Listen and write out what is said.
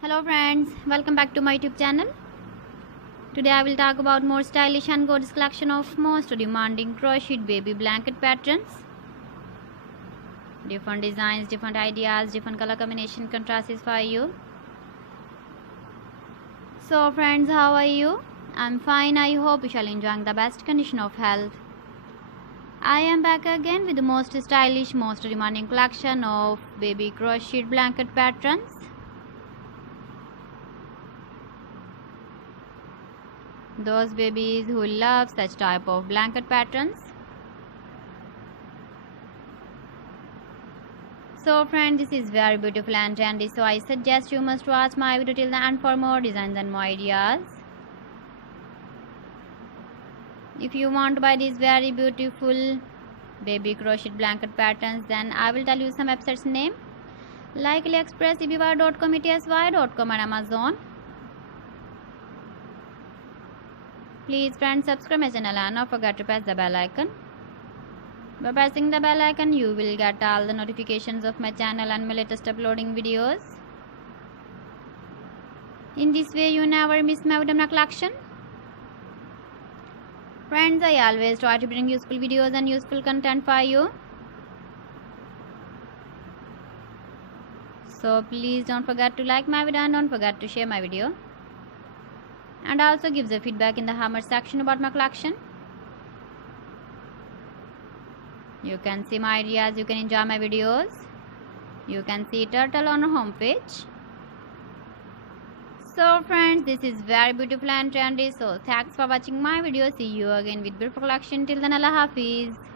Hello friends, welcome back to my YouTube channel. Today I will talk about more stylish and gorgeous collection of most demanding crocheted baby blanket patterns. Different designs, different ideas, different color combination contrasts for you. So friends, how are you? I'm fine. I hope you shall enjoy the best condition of health. I am back again with the most stylish, most demanding collection of baby crocheted blanket patterns. Those babies who love such type of blanket patterns. So friends, this is very beautiful and trendy, so I suggest you must watch my video till the end for more designs and more ideas. If you want to buy these very beautiful baby crocheted blanket patterns, then I will tell you some websites name like AliExpress, eBay.com, ETSY.com and Amazon. Please friends, subscribe my channel and don't forget to press the bell icon. By pressing the bell icon, you will get all the notifications of my channel and my latest uploading videos. In this way, you never miss my video collection. Friends, I always try to bring useful videos and useful content for you. So please don't forget to like my video and don't forget to share my video. And also give the feedback in the comment section about my collection. You can see my ideas, you can enjoy my videos. You can see turtle on our home page. So friends, this is very beautiful and trendy. So thanks for watching my video. See you again with beautiful collection. Till then, Allah Hafiz.